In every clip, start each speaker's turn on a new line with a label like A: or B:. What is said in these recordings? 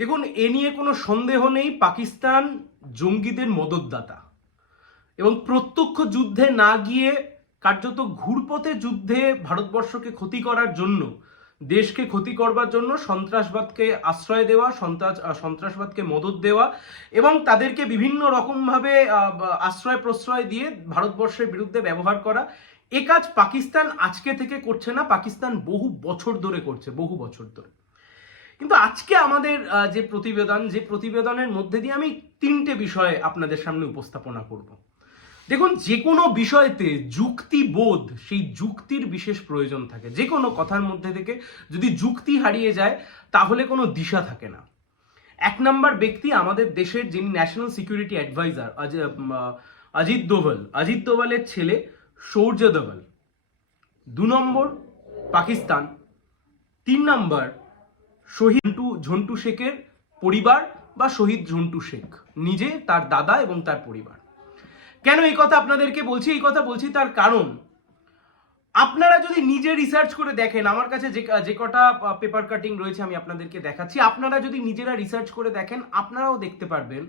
A: দেখুন, এ নিয়ে কোনো সন্দেহ নেই, পাকিস্তান জঙ্গিদের মদতদাতা। এবং প্রত্যক্ষ যুদ্ধে না গিয়ে কার্যত ঘুরপথে যুদ্ধে ভারতবর্ষকে ক্ষতি করার জন্য, দেশকে ক্ষতি করবার জন্য সন্ত্রাসবাদকে আশ্রয় দেওয়া, সন্ত্রাস সন্ত্রাসবাদকে মদত দেওয়া এবং তাদেরকে বিভিন্ন রকমভাবে আশ্রয় প্রশ্রয় দিয়ে ভারতবর্ষের বিরুদ্ধে ব্যবহার করা। এ কাজ পাকিস্তান আজকে থেকে করছে না, পাকিস্তান বহু বছর ধরে করছে, বহু বছর ধরে। কিন্তু আজকে আমাদের যে প্রতিবেদন, যে প্রতিবেদনের মধ্যে দিয়ে আমি তিনটে বিষয় আপনাদের সামনে উপস্থাপনা করব। দেখুন, যে কোনো বিষয়তে যুক্তিবোধ, সেই যুক্তির বিশেষ প্রয়োজন থাকে। যে কোনো কথার মধ্যে থেকে যদি যুক্তি হারিয়ে যায়, তাহলে কোনো দিশা থাকে না। এক নম্বর ব্যক্তি আমাদের দেশের যিনি national security advisor Ajit Doval. Ajit দোভালের ছেলে সৌর্য দোভাল। দু নম্বর পাকিস্তান। তিন নম্বর শহীদ ঝন্টু ঝন্টু শেখের পরিবার বা শহীদ ঝন্টু শেখ, নিজে, তার দাদা এবং তার পরিবার। কেন এই কথা আপনাদেরকে বলছি? এই কথা বলছি তার কারণ, আপনারা যদি নিজে রিসার্চ করে দেখেন, আমার কাছে যে যে কটা পেপার কাটিং রয়েছে আমি আপনাদেরকে দেখাচ্ছি, আপনারা যদি নিজেরা রিসার্চ করে দেখেন, আপনারাও দেখতে পারবেন,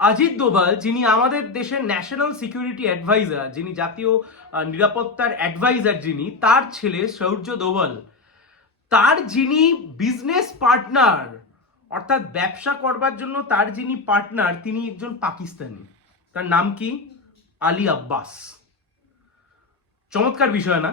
A: অজিত দোভাল, যিনি আমাদের দেশের ন্যাশনাল সিকিউরিটি অ্যাডভাইজার যিনি জাতীয় নিরাপত্তার অ্যাডভাইজার যিনি, তার ছেলে শৌর্য দোভাল তার যিনি বিজনেস পার্টনার অর্থাৎ ব্যবসা করবার জন্য তার যিনি পার্টনার তিনি একজন পাকিস্তানি। তার নাম কি? আলী আব্বাস। চমৎকার বিষয় না?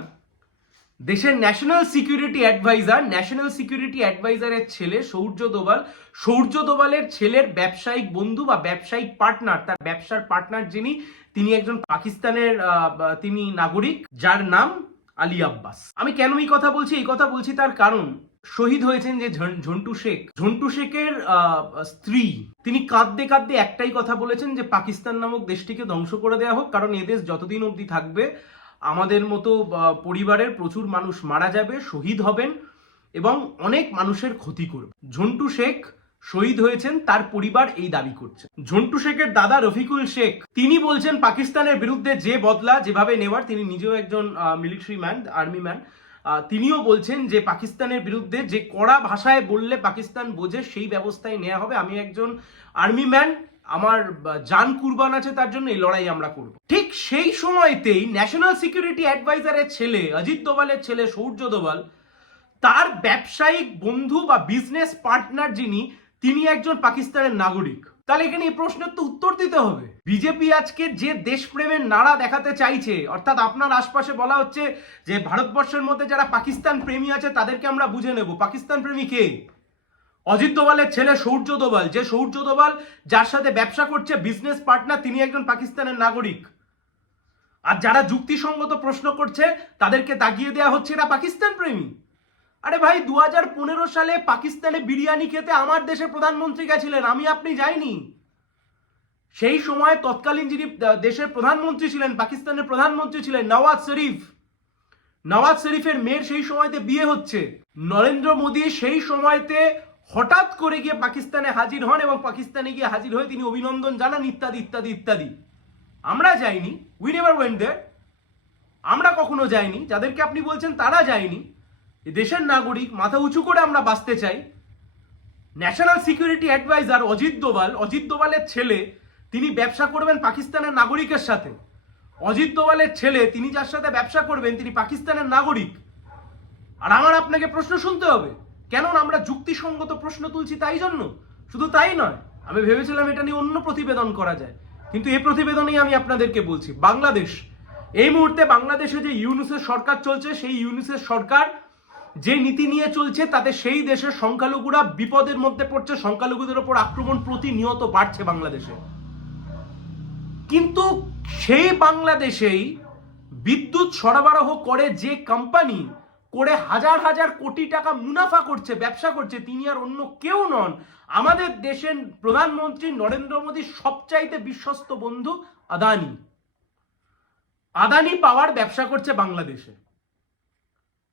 A: দেশের national security advisor national security অ্যাডভাইজারের ছেলে সৌর্য দোভাল সৌর্য দোভালের ছেলের ব্যবসায়িক বন্ধু বা ব্যবসায়িক পার্টনার তার ব্যবসার পার্টনার যিনি, তিনি একজন পাকিস্তানের তিনি নাগরিক, যার নাম আলী আব্বাস। আমি কেন এই কথা বলছি? এই কথা বলছি তার কারণ, শহীদ হয়েছেন যে ঝন- ঝন্টু শেখ। ঝন্টু শেখের স্ত্রী, তিনি কাঁদতে কাঁদতে একটাই কথা বলেছেন যে পাকিস্তান নামক দেশটিকে ধ্বংস করে দেওয়া হোক, কারণ এদেশ যতদিন অবধি থাকবে, আমাদের মতো পরিবারের প্রচুর মানুষ মারা যাবে, শহীদ হবেন এবং অনেক মানুষের ক্ষতি করবে। ঝন্টু শেখ শহীদ হয়েছেন, তার পরিবার এই দাবি করছে। ঝন্টু শেখের দাদা রফিকুল শেখ, তিনি বলছেন, পাকিস্তানের বিরুদ্ধে যে বদলা যেভাবে নেওয়ার, তিনি নিজেও একজন মিলিটারি ম্যান আর্মি ম্যান তিনিও বলছেন যে, পাকিস্তানের বিরুদ্ধে যে কড়া ভাষায় বললে পাকিস্তান বোঝে, সেই ব্যবস্থায় নেওয়া হবে। আমি একজন আর্মি ম্যান আমার জান কুরবান আছে, তার জন্য এই লড়াই আমরা করব। ঠিক সেই সময়তেই ন্যাশনাল সিকিউরিটি অ্যাডভাইজারের ছেলে, অজিত দোভালের ছেলে সৌর্য দোভাল, তার ব্যবসায়িক বন্ধু বা বিজনেস পার্টনার যিনি তিনি একজন পাকিস্তানের নাগরিক। তাহলে এখানে এই প্রশ্নের তো উত্তর দিতে হবে। বিজেপি আজকে যে দেশপ্রেমের নাড়া দেখাতে চাইছে, অর্থাৎ আপনার আশপাশে বলা হচ্ছে যে ভারতবর্ষের মধ্যে যারা পাকিস্তান প্রেমী আছে, তাদেরকে আমরা বুঝে নেব। পাকিস্তান প্রেমী কে? অজিত দোভালের ছেলে সৌর্য দোভাল। যে সৌর্য দোভাল, যার সাথে ব্যবসা করছে বিজনেস পার্টনার তিনি একজন পাকিস্তানের নাগরিক। আর যারা যুক্তিসঙ্গত প্রশ্ন করছে, তাদেরকে দাগিয়ে দেওয়া হচ্ছে এরা পাকিস্তান প্রেমী। আরে ভাই দু হাজার পনেরো সালে পাকিস্তানে বিরিয়ানি খেতে আমার দেশের প্রধানমন্ত্রী গেছিলেন, আমি আপনি যাইনি। সেই সময় তৎকালীন যিনি দেশের প্রধানমন্ত্রী ছিলেন, পাকিস্তানের প্রধানমন্ত্রী ছিলেন নওয়াজ শরীফ। নওয়াজ শরীফের মেয়ের সেই সময়তে বিয়ে হচ্ছে। নরেন্দ্র মোদী সেই সময়তে হঠাৎ করে গিয়ে পাকিস্তানে হাজির হন এবং পাকিস্তানে গিয়ে হাজির হয়ে তিনি অভিনন্দন জানান, ইত্যাদি ইত্যাদি ইত্যাদি। আমরা যাইনি উই নেভার ওয়েন্ট দেয়ার আমরা কখনো যাইনি, যাদেরকে আপনি বলছেন তারা যায়নি। দেশের নাগরিক, মাথা উঁচু করে আমরা বাঁচতে চাই। National security advisor Ajit Doval, Ajit দোভালের ছেলে, তিনি ব্যবসা করবেন পাকিস্তানের নাগরিকের সাথে। অজিত দোভালের ছেলে, তিনি যার সাথে ব্যবসা করবেন, তিনি পাকিস্তানের নাগরিক। আর আমার আপনাকে প্রশ্ন শুনতে হবে কেন আমরা যুক্তিসঙ্গত প্রশ্ন তুলছি তাই জন্য? শুধু তাই নয়, আমি ভেবেছিলাম এটা নিয়ে অন্য প্রতিবেদন করা যায়। কিন্তু এই প্রতিবেদনেই আমি আপনাদেরকে বলছি, বাংলাদেশ। এই মুহূর্তে বাংলাদেশে যে ইউনুসের সরকার চলছে, সেই ইউনুসের সরকার যে নীতি নিয়ে চলছে, তাতে সেই দেশের সংখ্যালঘুরা বিপদের মধ্যে পড়ছে, সংখ্যালঘুদের ওপর আক্রমণ প্রতিনিয়ত বাড়ছে বাংলাদেশে। কিন্তু সেই বাংলাদেশেই বিদ্যুৎ সরবরাহ করে যে কোম্পানি করে হাজার হাজার কোটি টাকা মুনাফা করছে, ব্যবসা করছে, তিনি আর অন্য কেউ নন। আমাদের দেশের প্রধানমন্ত্রী নরেন্দ্র মোদীর সবচাইতে বিশ্বস্ত বন্ধু আদানি। আদানি পাওয়ার ব্যবসা করছে বাংলাদেশে।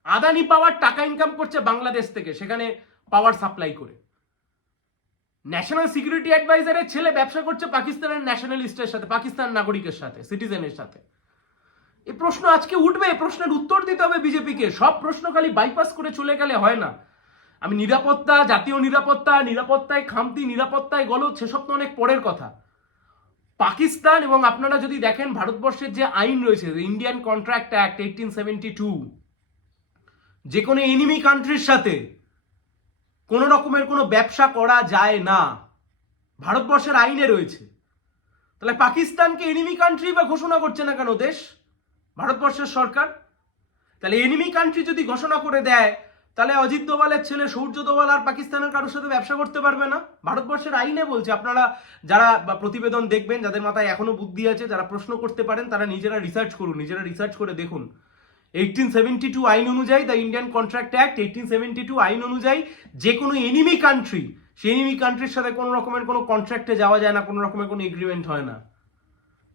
A: আদানি পাওয়ার টাকা ইনকাম করছে বাংলাদেশ থেকে, সেখানে পাওয়ার সাপ্লাই করে। ন্যাশনাল সিকিউরিটি অ্যাডভাইজারের ছেলে ব্যবসা করছে পাকিস্তানের ন্যাশনালিস্টের সাথে, পাকিস্তান নাগরিকের সাথে সিটিজেনের সাথে। এই প্রশ্ন আজকে উঠবে প্রশ্নের উত্তর দিতে হবে বিজেপিকে। সব প্রশ্ন খালি বাইপাস করে চলে গেলে হয় না। আমি নিরাপত্তা, জাতীয় নিরাপত্তা, নিরাপত্তায় খামতি, নিরাপত্তায় গলত সেসব তো অনেক পরের কথা। পাকিস্তান এবং আপনারা যদি দেখেন ভারতবর্ষের যে আইন রয়েছে Indian contract act eighteen seventy two যে কোনো এনিমি কান্ট্রির সাথে কোনো রকমের কোনো ব্যবসা করা যায় না। ভারতবর্ষের আইনে রয়েছে। তাহলে পাকিস্তানকে এনিমি কান্ট্রি বা ঘোষণা করছে না কেন দেশ? ভারতবর্ষের সরকার? তাহলে এনিমি কান্ট্রি যদি ঘোষণা করে দেয়, তাহলে অজিত দোভালের ছেলে সূর্য দোভাল আর পাকিস্তানের কারোর সাথে ব্যবসা করতে পারবে না? ভারতবর্ষের আইনে বলছে, আপনারা যারা প্রতিবেদন দেখবেন, যাদের মাথায় এখনও বুদ্ধি আছে, যারা প্রশ্ন করতে পারেন, তারা নিজেরা রিসার্চ করুন, নিজেরা রিসার্চ করে দেখুন। এইটিন সেভেন্টি টু আইন অনুযায়ী the Indian contract act eighteen seventy two আইন অনুযায়ী যে কোনো এনিমি কান্ট্রি সেই এনিমি কান্ট্রির সাথে কোনো রকমের কোনো কন্ট্রাক্টে যাওয়া যায় না, কোনো রকমের কোনো এগ্রিমেন্ট হয় না।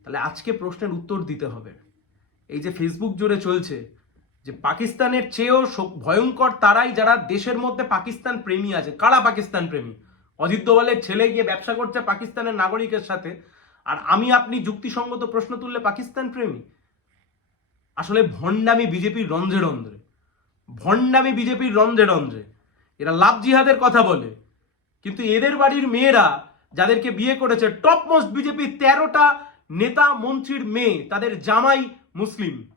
A: তাহলে আজকে প্রশ্নের উত্তর দিতে হবে। এই যে ফেসবুক জুড়ে চলছে যে পাকিস্তানের চেয়েও ভয়ঙ্কর তারাই যারা দেশের মধ্যে পাকিস্তান প্রেমী আছে। কারা পাকিস্তান প্রেমী? অজিত দোভালের ছেলে গিয়ে ব্যবসা করছে পাকিস্তানের নাগরিকের সাথে। আর আমি আপনি যুক্তিসঙ্গত প্রশ্ন তুললে পাকিস্তান প্রেমী? আসলে ভণ্ডামি বিজেপির রন্ধ্রে রন্ধ্রে। ভণ্ডামি বিজেপির রন্ধ্রে রন্ধ্রে। এরা লাভ জিহাদের কথা বলে। কিন্তু এদের বাড়ির মেয়েরা যাদেরকে বিয়ে করেছে টপ মোস্ট বিজেপির তেরোটা নেতা, মন্ত্রীর মেয়ে, তাদের জামাই মুসলিম।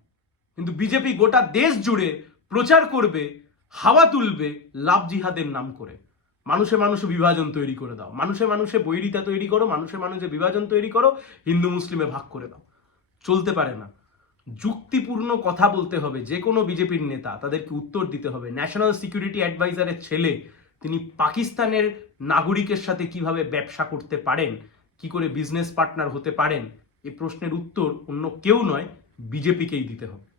A: কিন্তু বিজেপি গোটা দেশ জুড়ে প্রচার করবে, হাওয়া তুলবে লাভ জিহাদের নাম করে। মানুষে মানুষে বিভাজন তৈরি করে দাও। মানুষে মানুষে বৈরিতা তৈরি করো। মানুষে মানুষে বিভাজন তৈরি করো। হিন্দু মুসলিমে ভাগ করে দাও। চলতে পারে না। যুক্তিপূর্ণ কথা বলতে হবে যে কোনো বিজেপির নেতা, তাদেরকে উত্তর দিতে হবে। ন্যাশনাল সিকিউরিটি অ্যাডভাইজারের ছেলে, তিনি পাকিস্তানের নাগরিকের সাথে কীভাবে ব্যবসা করতে পারেন, কি করে বিজনেস পার্টনার হতে পারেন, এ প্রশ্নের উত্তর অন্য কেউ নয়, বিজেপিকেই দিতে হবে।